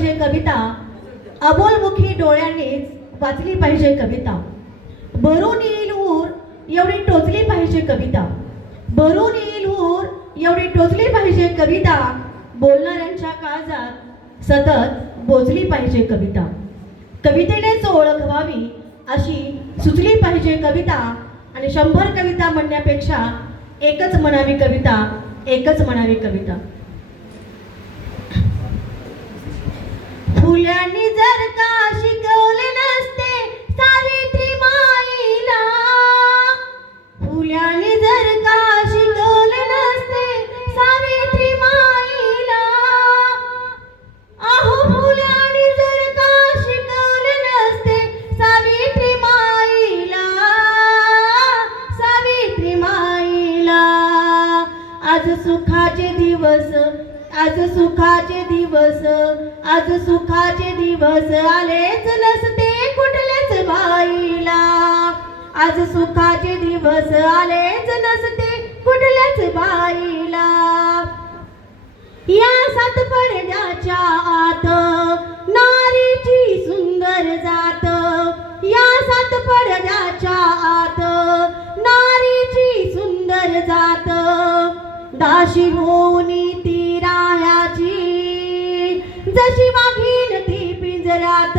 पाहिजे कविता, अबोलमुखी डोळ्यांनीच वाचली पाहिजे कविता. भरून येईल ऊर एवढी टोचली पाहिजे कविता, भरून येईल ऊर एवढी टोचली पाहिजे कविता. बोलणाऱ्यांच्या काळजात सतत बोचली पाहिजे कविता. कवितेनेच ओळख व्हावी अशी सुचली पाहिजे कविता. आणि 100 कविता म्हणण्यापेक्षा एकच म्हणावी कविता, एकच म्हणावी कविता. फुल्यांनी जर का शिकवले नसते सावित्री माईला, फुल्यांनी जर का शिकवले नसते सावित्री माईला, अहो फुल्यांनी जर का शिकवले नसते सावित्री माईला, सावित्री माईला. आज सुखाचे दिवस, आज सुखाचे दिवस, आज सुखाचे दिवस आलेच नसते कुठल्याच बाईला, आज सुखाचे दिवस आलेच नसते कुठल्याच बाईला. या 7 पडद्याच्या आत नारीची सुंदर जात, या 7 पडद्याच्या आत नारीची सुंदर जात. दाशी होऊन ती राहायची जशी वाघीण ती पिंजऱ्यात,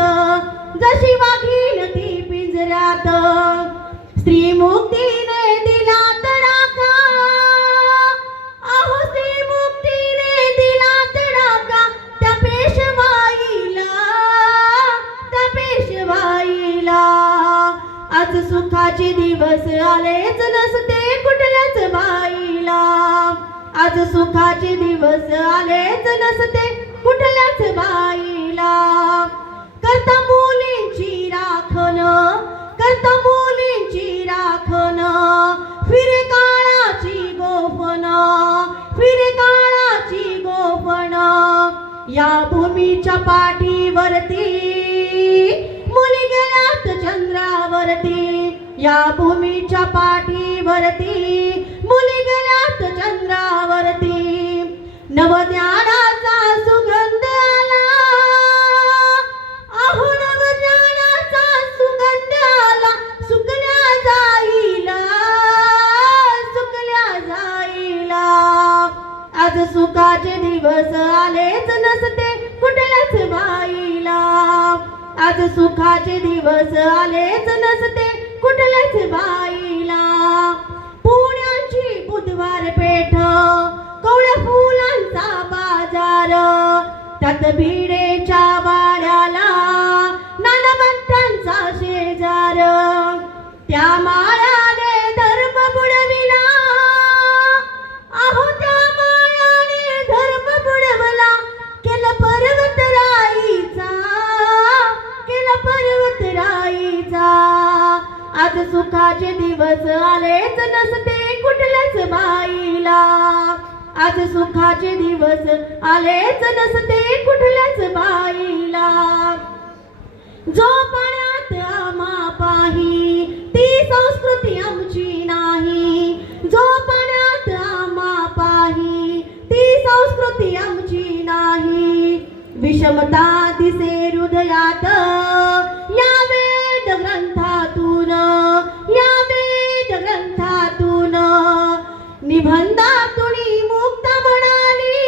जशी वाघीण ती पिंजऱ्यात. स्त्री मुक्तीने दिला तडाखा, अहो स्त्री मुक्तीने दिला तडाखा त्या पेशवाईला, त्या पेशवाईला. आज सुखाचे दिवस आलेच नसते कुठल्याच बाईला, आज सुखाचे दिवस आलेच नसते कुठल्याच बाईला. करता मुलींची राखण, करता मुलींची राखण, फिरे काळाची गोफण, फिरे काळाची गोफण. या भूमीच्या पाठीवरती मुली गेल्यात चंद्रावरती, या भूमीच्या पाठीवरती मुली गेल्यात चंद्रावरती. नवज्ञानाचा सुगंध आला, अहो नवज्ञानाचा सुगंध आला. सुकल्या जाईला, सुकल्या जाईला. आज सुखाचे दिवस आलेच नसते कुठल्याच बाईला, आज सुखाचे दिवस आलेच नसते कुठल्याच बाईला. पुण्याची बुधवार पेठ, कवळ्या फुलांचा बाजार, त्यात भिडेच्या वाड्याला नानामंत्र्यांचा शेजार. त्या माळ्याने धर्म बुडविला, अहो त्या माळ्याने धर्म बुडवला. केला पर्वतराईचा, केला पर्वतराईचा. आज सुखाचे दिवस आलेच नसते कुठल्याच बाईला, आज सुखाचे दिवस आलेच नसते कुठल्याच बाईला. जो पाण्यात आम्हा पाही ती संस्कृती आमची नाही, जो पाण्यात आम्हा पाही ती संस्कृती आमची नाही. विषमता दिसे हृदयात या वेद ग्रंथातून, या वेद ग्रंथातून. निबंधातून मुक्त म्हणाली,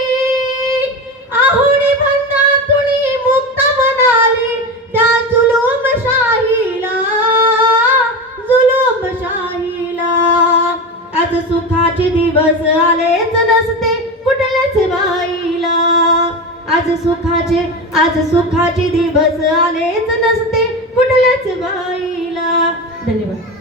अहो निबंधातून मुक्त म्हणाली. त्या जुलूमशाहीला, जुलूमशाहीला. आज सुखाचे दिवस आलेच नसते कुठल्याच बाईला, आज सुखाचे दिवस आलेच नसते कुठल्याच बाईला. धन्यवाद.